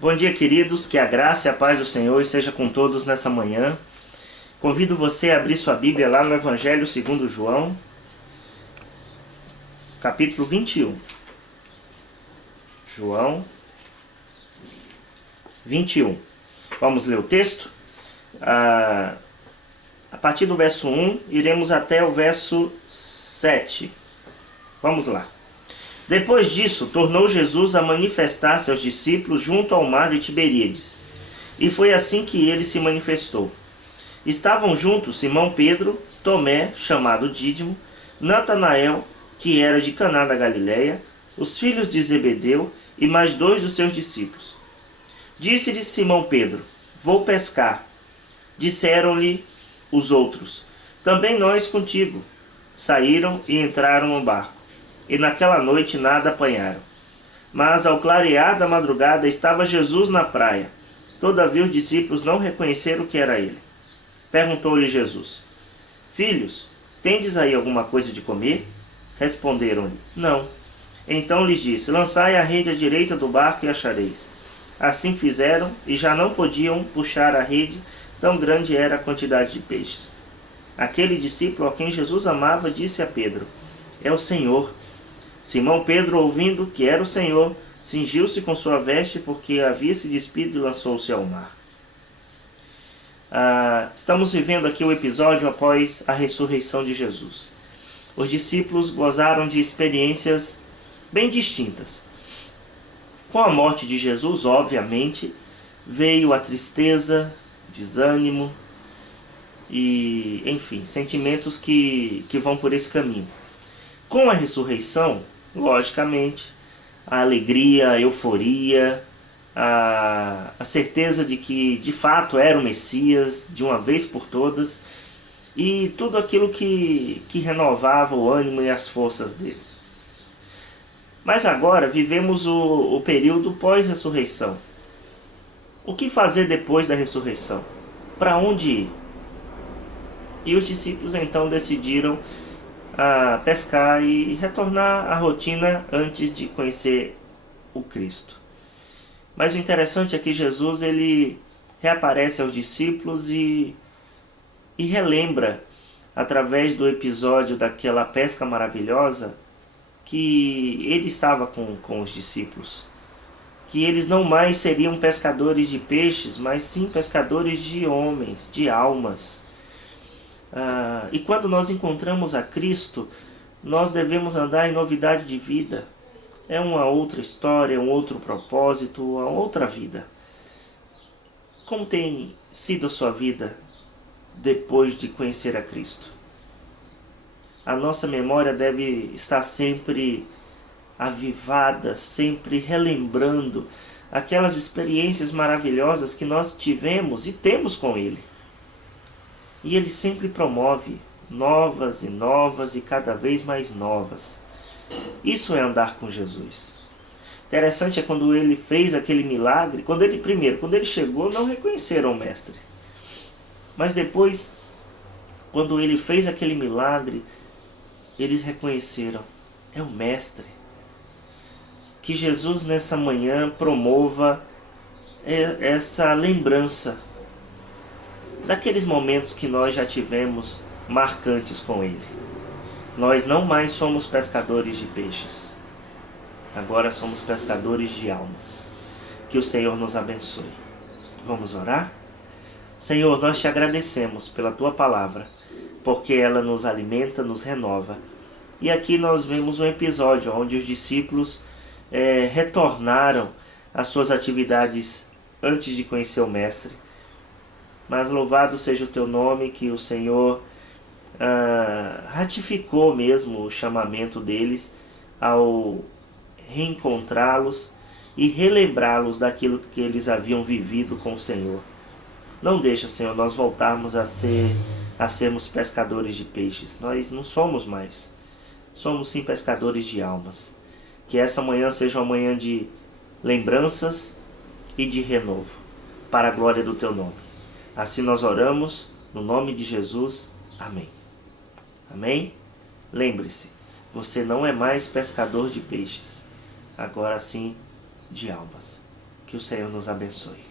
Bom dia, queridos, que a graça e a paz do Senhor esteja com todos nessa manhã. Convido você a abrir sua Bíblia lá no Evangelho segundo João, capítulo 21. João 21. Vamos ler o texto? A partir do verso 1, iremos até o verso 7. Vamos lá. Depois disso, tornou Jesus a manifestar-se aos discípulos junto ao mar de Tiberíades. E foi assim que ele se manifestou. Estavam juntos Simão Pedro, Tomé, chamado Dídimo, Natanael, que era de Caná da Galileia, os filhos de Zebedeu e mais 2 dos seus discípulos. Disse-lhe Simão Pedro: Vou pescar. Disseram-lhe os outros: Também nós contigo. Saíram e entraram no barco. E naquela noite nada apanharam. Mas ao clarear da madrugada estava Jesus na praia. Todavia os discípulos não reconheceram que era ele. Perguntou-lhe Jesus: Filhos, tendes aí alguma coisa de comer? Responderam-lhe: Não. Então lhes disse: Lançai a rede à direita do barco e achareis. Assim fizeram, e já não podiam puxar a rede, tão grande era a quantidade de peixes. Aquele discípulo a quem Jesus amava disse a Pedro: É o Senhor. Simão Pedro, ouvindo que era o Senhor, cingiu-se com sua veste, porque havia se despido, e lançou-se ao mar. Estamos vivendo aqui o episódio após a ressurreição de Jesus. Os discípulos gozaram de experiências bem distintas. Com a morte de Jesus, obviamente, veio a tristeza, desânimo e, enfim, sentimentos que vão por esse caminho. Com a ressurreição, logicamente, a alegria, a euforia, a certeza de que de fato era o Messias, de uma vez por todas, e tudo aquilo que renovava o ânimo e as forças dele. Mas agora vivemos o período pós-ressurreição. O que fazer depois da ressurreição? Para onde ir? E os discípulos então decidiram a pescar e retornar à rotina antes de conhecer o Cristo. Mas o interessante é que Jesus ele reaparece aos discípulos e relembra, através do episódio daquela pesca maravilhosa, que ele estava com os discípulos. Que eles não mais seriam pescadores de peixes, mas sim pescadores de homens, de almas. E quando nós encontramos a Cristo, nós devemos andar em novidade de vida. É uma outra história, um outro propósito, uma outra vida. Como tem sido a sua vida depois de conhecer a Cristo? A nossa memória deve estar sempre avivada, sempre relembrando aquelas experiências maravilhosas que nós tivemos e temos com Ele. E Ele sempre promove novas e novas e cada vez mais novas. Isso é andar com Jesus. Interessante é quando Ele fez aquele milagre, quando ele chegou, não reconheceram o Mestre. Mas depois, quando Ele fez aquele milagre, eles reconheceram: é o Mestre. Que Jesus nessa manhã promova essa lembrança daqueles momentos que nós já tivemos marcantes com Ele. Nós não mais somos pescadores de peixes. Agora somos pescadores de almas. Que o Senhor nos abençoe. Vamos orar? Senhor, nós te agradecemos pela Tua palavra, porque ela nos alimenta, nos renova. E aqui nós vemos um episódio onde os discípulos retornaram às suas atividades antes de conhecer o Mestre. Mas louvado seja o Teu nome, que o Senhor ratificou mesmo o chamamento deles ao reencontrá-los e relembrá-los daquilo que eles haviam vivido com o Senhor. Não deixa, Senhor, nós voltarmos a sermos pescadores de peixes. Nós não somos mais. Somos sim pescadores de almas. Que essa manhã seja uma manhã de lembranças e de renovo, para a glória do Teu nome. Assim nós oramos, no nome de Jesus. Amém. Amém? Lembre-se, você não é mais pescador de peixes, agora sim de almas. Que o Senhor nos abençoe.